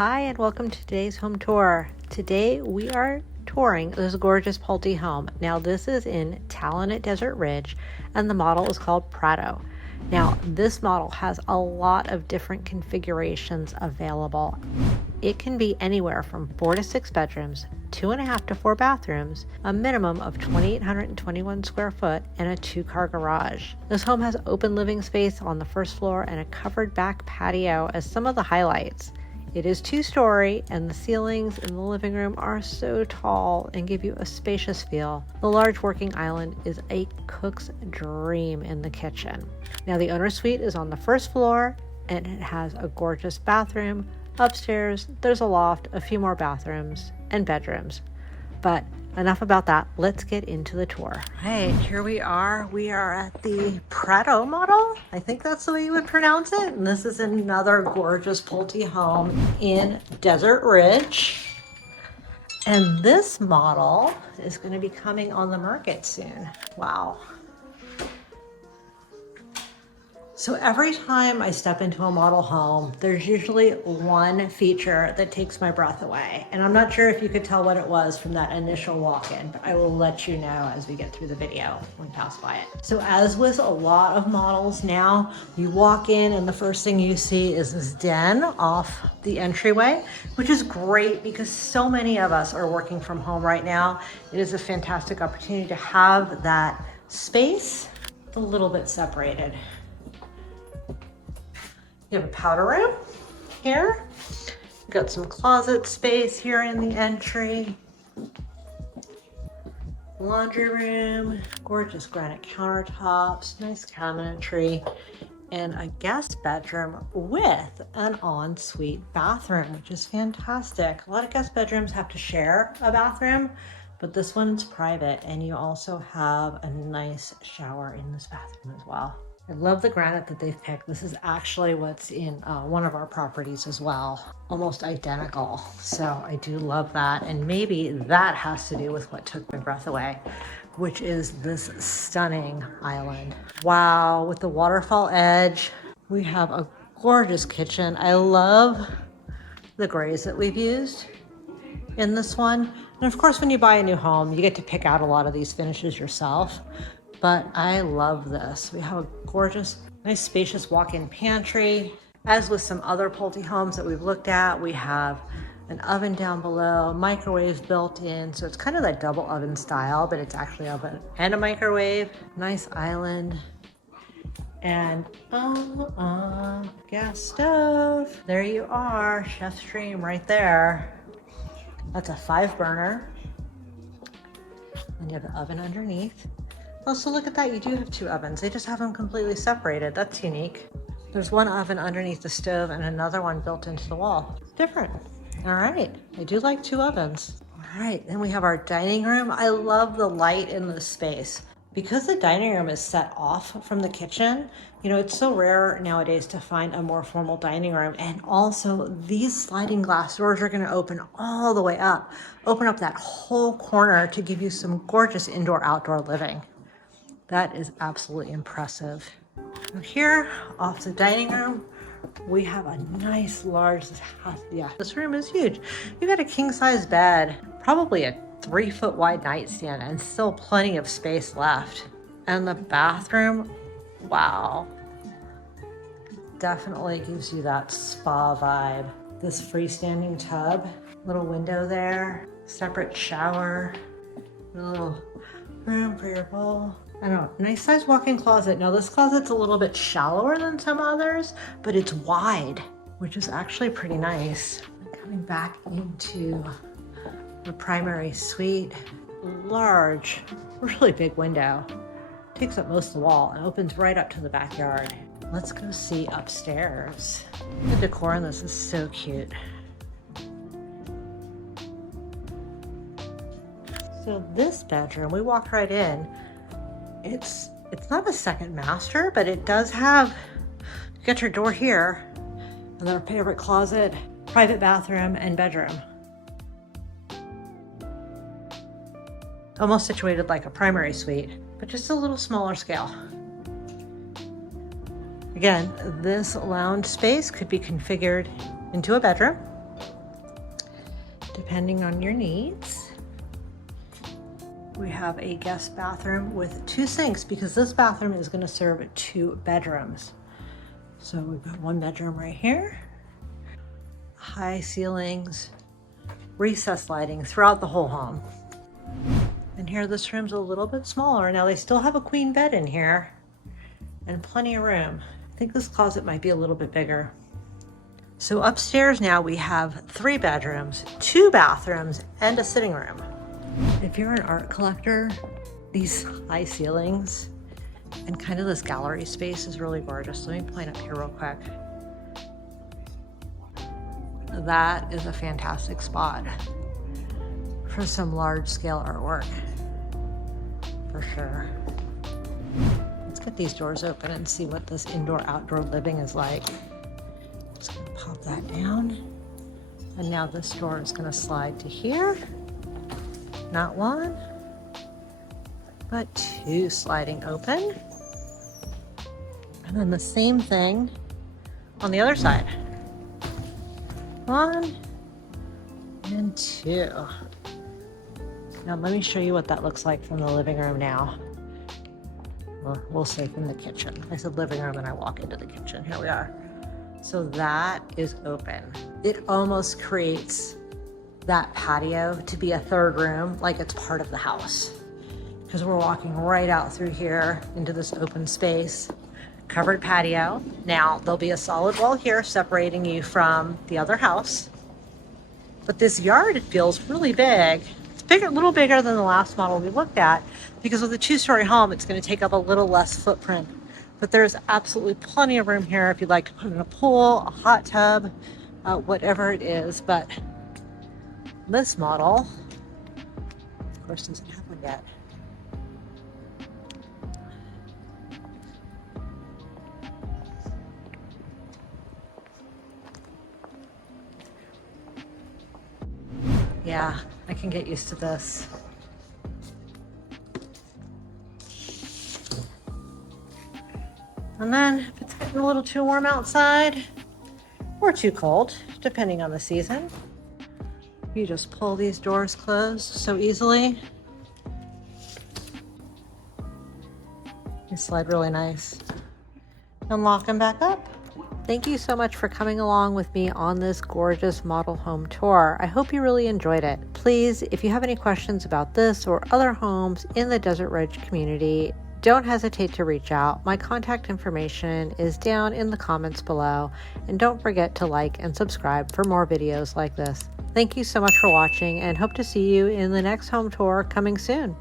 Hi and welcome to today's home tour. Today we are touring this gorgeous Pulte home. Now this is in Talinn at Desert Ridge and the model is called Prado. Now this model has a lot of different configurations available. It can be anywhere from 4 to 6 bedrooms, 2.5 to 4 bathrooms, a minimum of 2,821 square foot, and a 2-car garage. This home has open living space on the first floor and a covered back patio as some of the highlights. It is 2-story and the ceilings in the living room are so tall and give you a spacious feel. The large working island is a cook's dream in the kitchen. Now the owner's suite is on the first floor and it has a gorgeous bathroom. Upstairs, there's a loft, a few more bathrooms and bedrooms. But enough about that. Let's get into the tour. All right, here we are. We are at the Prado model. I think that's the way you would pronounce it. And this is another gorgeous Pulte home in Desert Ridge. And this model is going to be coming on the market soon. Wow. So every time I step into a model home, there's usually one feature that takes my breath away. And I'm not sure if you could tell what it was from that initial walk-in, but I will let you know as we get through the video when we pass by it. So as with a lot of models now, you walk in and the first thing you see is this den off the entryway, which is great because so many of us are working from home right now. It is a fantastic opportunity to have that space a little bit separated. You have a powder room here. You've got some closet space here in the entry. Laundry room, gorgeous granite countertops, nice cabinetry, and a guest bedroom with an ensuite bathroom, which is fantastic. A lot of guest bedrooms have to share a bathroom, but this one's private, and you also have a nice shower in this bathroom as well. I love the granite that they've picked. This is actually what's in one of our properties as well. Almost identical. So I do love that. And maybe that has to do with what took my breath away, which is this stunning island. Wow, with the waterfall edge, we have a gorgeous kitchen. I love the grays that we've used in this one. And of course, when you buy a new home, you get to pick out a lot of these finishes yourself. But I love this. We have a gorgeous, nice spacious walk-in pantry. As with some other Pulte homes that we've looked at, we have an oven down below, microwave built in. So it's kind of that double oven style, but it's actually oven and a microwave. Nice island. And gas stove. There you are, chef's dream right there. That's a 5-burner. And you have the oven underneath. Oh, so look at that, you do have 2 ovens. They just have them completely separated. That's unique. There's one oven underneath the stove and another one built into the wall. Different. All right, I do like 2 ovens. All right, then we have our dining room. I love the light in this space. Because the dining room is set off from the kitchen, you know, it's so rare nowadays to find a more formal dining room. And also these sliding glass doors are gonna open all the way up. Open up that whole corner to give you some gorgeous indoor-outdoor living. That is absolutely impressive. Now here, off the dining room, we have a nice large, this room is huge. You've got a king-size bed, probably a 3-foot wide nightstand, and still plenty of space left. And the bathroom, wow. Definitely gives you that spa vibe. This freestanding tub, little window there, separate shower, a little room for your bowl. I don't know, nice size walk-in closet. Now this closet's a little bit shallower than some others, but it's wide, which is actually pretty nice. Coming back into the primary suite, large, really big window. Takes up most of the wall and opens right up to the backyard. Let's go see upstairs. The decor in this is so cute. So this bedroom, we walked right in. It's not a second master, but it does have, you got your door here, and then our favorite closet, private bathroom, and bedroom. Almost situated like a primary suite, but just a little smaller scale. Again, this lounge space could be configured into a bedroom depending on your needs. We have a guest bathroom with 2 sinks because this bathroom is going to serve 2 bedrooms. So we've got 1 bedroom right here, high ceilings, recessed lighting throughout the whole home. And here this room's a little bit smaller. Now they still have a queen bed in here and plenty of room. I think this closet might be a little bit bigger. So upstairs now we have 3 bedrooms, 2 bathrooms, and a sitting room. If you're an art collector, these high ceilings and kind of this gallery space is really gorgeous. Let me point up here real quick. That is a fantastic spot for some large scale artwork, for sure. Let's get these doors open and see what this indoor-outdoor living is like. Just gonna pop that down. And now this door is gonna slide to here. Not 1, but 2 sliding open. And then the same thing on the other side. 1 and 2. Now let me show you what that looks like from the living room now. Or we'll say from the kitchen. I said living room and I walk into the kitchen. Here we are. So that is open. It almost creates that patio to be a 3rd room, like it's part of the house. Because we're walking right out through here into this open space, covered patio. Now there'll be a solid wall here separating you from the other house. But this yard, it feels really big. Bigger, a little bigger than the last model we looked at, because with a 2-story home, it's going to take up a little less footprint. But there's absolutely plenty of room here if you'd like to put in a pool, a hot tub, whatever it is. But this model, of course, doesn't have one yet. Yeah, I can get used to this. And then if it's getting a little too warm outside or too cold, depending on the season, you just pull these doors closed so easily. They slide really nice. And lock them back up. Thank you so much for coming along with me on this gorgeous model home tour. I hope you really enjoyed it. Please, if you have any questions about this or other homes in the Desert Ridge community, don't hesitate to reach out. My contact information is down in the comments below. And don't forget to like and subscribe for more videos like this. Thank you so much for watching and hope to see you in the next home tour coming soon.